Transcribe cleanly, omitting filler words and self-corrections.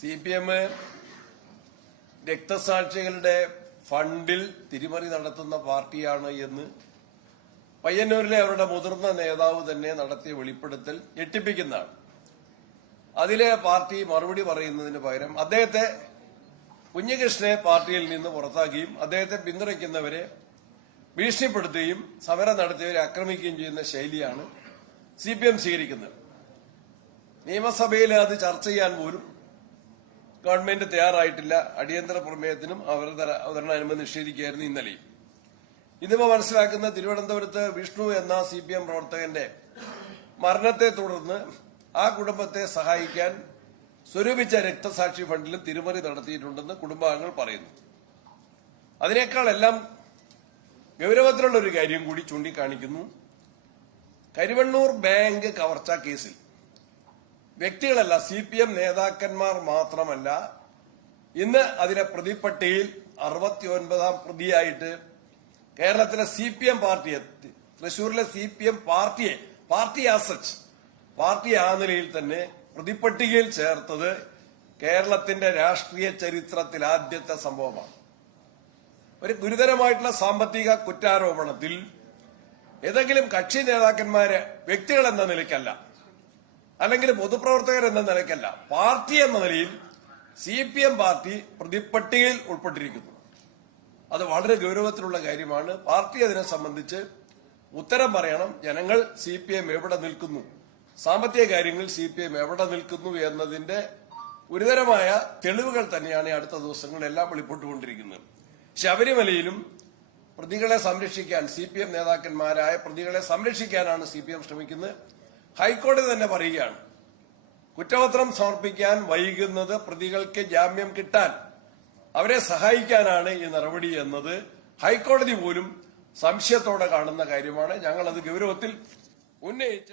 CPM രക്തസാക്ഷികളുടെ ഫണ്ടിൽ തിരിമറി നടത്തുന്ന പാർട്ടിയാണ് എന്ന് പയ്യന്നൂരിലെ അവരുടെ മുതിർന്ന നേതാവ് തന്നെ നടത്തിയ വെളിപ്പെടുത്തൽ ഞെട്ടിപ്പിക്കുന്നതാണ്. അതിലെ പാർട്ടി മറുപടി പറയുന്നതിന് പകരം അദ്ദേഹത്തെ കുഞ്ഞികൃഷ്ണനെ പാർട്ടിയിൽ നിന്ന് പുറത്താക്കുകയും അദ്ദേഹത്തെ പിന്തുണയ്ക്കുന്നവരെ ഭീഷണിപ്പെടുത്തുകയും സമരം നടത്തിയവരെ ആക്രമിക്കുകയും ചെയ്യുന്ന ശൈലിയാണ് CPM സ്വീകരിക്കുന്നത്. നിയമസഭയിൽ അത് ചർച്ച ചെയ്യാൻ പോലും ഗവൺമെന്റ് തയ്യാറായിട്ടില്ല. അടിയന്തര പ്രമേയത്തിനും അവതരണ അനുമതി നിഷേധിക്കുകയായിരുന്നു ഇന്നലെയും. ഇതിപ്പോ മനസ്സിലാക്കുന്ന തിരുവനന്തപുരത്ത് വിഷ്ണു എന്ന CPM പ്രവർത്തകന്റെ മരണത്തെ തുടർന്ന് ആ കുടുംബത്തെ സഹായിക്കാൻ സ്വരൂപിച്ച രക്തസാക്ഷി ഫണ്ടിലും തിരിമറി നടത്തിയിട്ടുണ്ടെന്ന് കുടുംബാംഗങ്ങൾ പറയുന്നു. അതിനേക്കാൾ എല്ലാം ഗൌരവത്തിലുള്ള ഒരു കാര്യം കൂടി ചൂണ്ടിക്കാണിക്കുന്നു. കരിവണ്ണൂർ ബാങ്ക് കവർച്ചാ കേസിൽ വ്യക്തികളല്ല, CPM നേതാക്കന്മാർ മാത്രമല്ല, ഇന്ന് അതിലെ പ്രതിപ്പട്ടികയിൽ 69ാം പ്രതിയായിട്ട് കേരളത്തിലെ CPM പാർട്ടിയെ, തൃശൂരിലെ CPM പാർട്ടി ആസച്ച് പാർട്ടി ആ നിലയിൽ തന്നെ പ്രതിപ്പട്ടികയിൽ ചേർത്തത് കേരളത്തിന്റെ രാഷ്ട്രീയ ചരിത്രത്തിൽ ആദ്യത്തെ സംഭവമാണ്. ഒരു ഗുരുതരമായിട്ടുള്ള സാമ്പത്തിക കുറ്റാരോപണത്തിൽ ഏതെങ്കിലും കക്ഷി നേതാക്കന്മാരെ വ്യക്തികൾ എന്ന നിലയ്ക്കല്ല, അല്ലെങ്കിൽ പൊതുപ്രവർത്തകർ എന്ന നിലയ്ക്കല്ല, പാർട്ടി എന്ന നിലയിൽ CPM പാർട്ടി പ്രതിപ്പട്ടികയിൽ ഉൾപ്പെട്ടിരിക്കുന്നു. അത് വളരെ ഗൌരവത്തിലുള്ള കാര്യമാണ്. പാർട്ടി അതിനെ സംബന്ധിച്ച് ഉത്തരം പറയണം. ജനങ്ങൾ CPM എവിടെ നിൽക്കുന്നു, സാമ്പത്തിക കാര്യങ്ങളിൽ CPM എവിടെ നിൽക്കുന്നു എന്നതിന്റെ ഗുരുതരമായ തെളിവുകൾ തന്നെയാണ് അടുത്ത ദിവസങ്ങളെല്ലാം വെളിപ്പെട്ടുകൊണ്ടിരിക്കുന്നത്. ശബരിമലയിലും പ്രതികളെ സംരക്ഷിക്കാൻ, CPM നേതാക്കന്മാരായ പ്രതികളെ സംരക്ഷിക്കാനാണ് CPM ശ്രമിക്കുന്നത്. ഹൈക്കോടതി തന്നെ പറയുകയാണ്, കുറ്റപത്രം സമർപ്പിക്കാൻ വൈകുന്നത് പ്രതികൾക്ക് ജാമ്യം കിട്ടാൻ, അവരെ സഹായിക്കാനാണ് ഈ നടപടി എന്നത് ഹൈക്കോടതി പോലും സംശയത്തോടെ കാണുന്ന കാര്യമാണ്. ഞങ്ങളത് ഗൌരവത്തിൽ ഉന്നയിച്ച